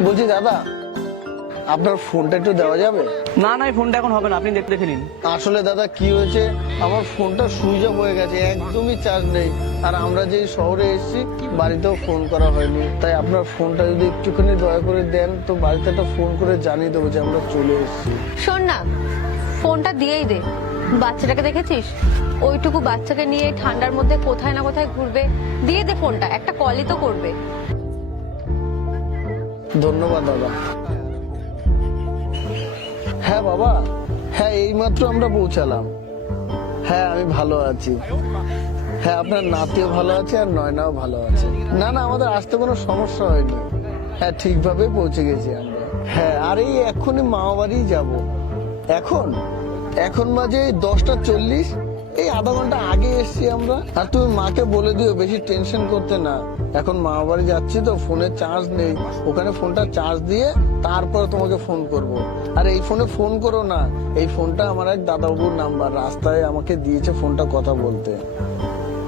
বলছি দাদা আপনার ফোনটা একটু দেওয়া যাবে? না না এই ফোনটা এখন হবে না আপনি দেখতে দেখে নিন। আসলে দাদা কি হয়েছে? আমার ফোনটা সুইচ অফ হয়ে গেছে একদমই চার্জ নেই। আর আমরা যে শহরে এসেছি বাড়িতেও ফোন করা হয়নি। তাই আপনার ফোনটা যদি একটুখানি দয়া করে দেন তো বাড়িতে একটা ফোন করে জানিয়ে দেবো যে আমরা চলে এসেছি। শোন না ফোনটা দিয়েই দে। বাচ্চাটাকে দেখেছিস? ওইটুকু বাচ্চাকে নিয়ে ঠান্ডার মধ্যে কোথায় না কোথায় ঘুরবে। দিয়ে দে ফোনটা একটা কলই তো করবে। ধন্যবাদ, দাদা। হ্যাঁ বাবা। হ্যাঁ এইমাত্র আমরা পৌঁছালাম। হ্যাঁ আমি ভালো আছি। হ্যাঁ আপনার নাতিও ভালো আছে আর নয়নাও ভালো আছে। না না, আমাদের আসতে কোনো সমস্যা হয়নি। হ্যাঁ ঠিকভাবে পৌঁছে গেছি আমরা। হ্যাঁ আর এই এক্ষুনি মামা বাড়ি যাব। এখন? এখন এই দশটা চল্লিশ। এই আধা ঘণ্টা আগে এসছি আমরা। আর তুমি মাকে বলে দিও, বেশি টেনশন করতে না। এখন মামা বাড়ি যাচ্ছি তো ফোনে চার্জ নেই। ওখানে ফোনটা চার্জ দিয়ে তারপর তোমাকে ফোন করব। আর এই ফোনে ফোন করো না। এই ফোনটা আমার এক দাদাবাবুর নাম্বার রাস্তায় আমাকে দিয়েছে ফোনটা কথা বলতে।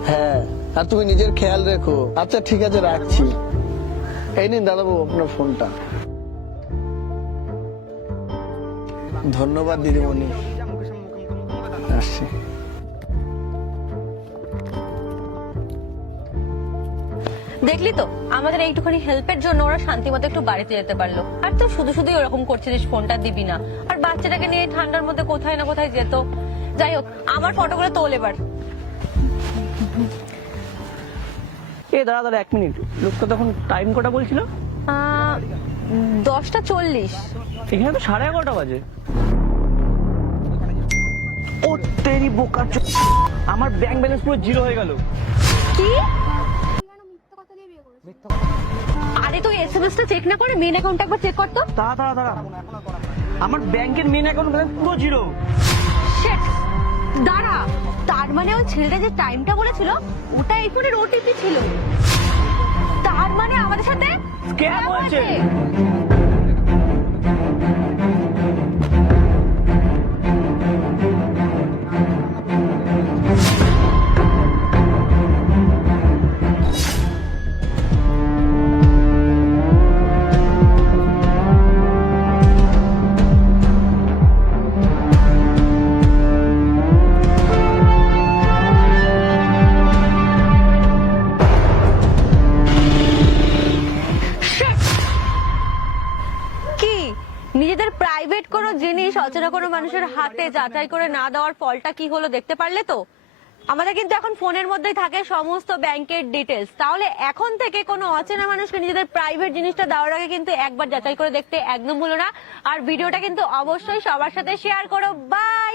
হ্যাঁ আর তুমি নিজের খেয়াল রেখো। আচ্ছা ঠিক আছে, রাখছি। এই নিন দাদাবাবু আপনার ফোনটা ধন্যবাদ দিদিমণি। আসছি। দেখলি তো? আমাদের এইটুখানি হেল্পের জন্য ওরা শান্তি মতো একটু বাড়িতে যেতে পারল। আর তো শুধু শুধু ওরকম করছিলিস ফোনটা দিবি না। আর বাচ্চাটাকে নিয়ে ঠান্ডার মধ্যে কোথায় না কোথায় যেত? যাই হোক আমার ফটোগুলো তোল এবার। এ দাদা দাদা এক মিনিট। লোকটা তখন টাইম কটা বলছিল? দশটা চল্লিশ। এখানে তো সাড়ে এগারোটা বাজে। ও তেরি বোকা আমার ব্যাংক ব্যালেন্স পুরো জিরো হয়ে গেল। কি? আরে তুই এসএমএস টা চেক না করে মেন অ্যাকাউন্ট একবার চেক কর তো। দাঁড়া দাঁড়া দাঁড়া। আমার ব্যাংকের মেন অ্যাকাউন্ট ব্যালেন্স পুরো জিরো! দাঁড়া। তার মানে ওই ছেলেটা যে টাইমটা বলেছিল ওটা এই ফোনের ওটিপি ছিল। তার মানে আমাদের সাথে স্ক্যাম হয়েছে। নিজেদের প্রাইভেট কোনো জিনিস, অচেনা কোনো মানুষের হাতে যাচাই করে না দেওয়ার ফলটা কি হলো দেখতে পারলে তো? আমাদের কিন্তু এখন ফোনের মধ্যে থাকে সমস্ত ব্যাংকের ডিটেলস তাহলে এখন থেকে কোনো অচেনা মানুষকে নিজেদের প্রাইভেট জিনিসটা দেওয়ার আগে কিন্তু একবার যাচাই করে দেখতে একদম হলো না। আর ভিডিওটা কিন্তু অবশ্যই সবার সাথে শেয়ার করো। বাই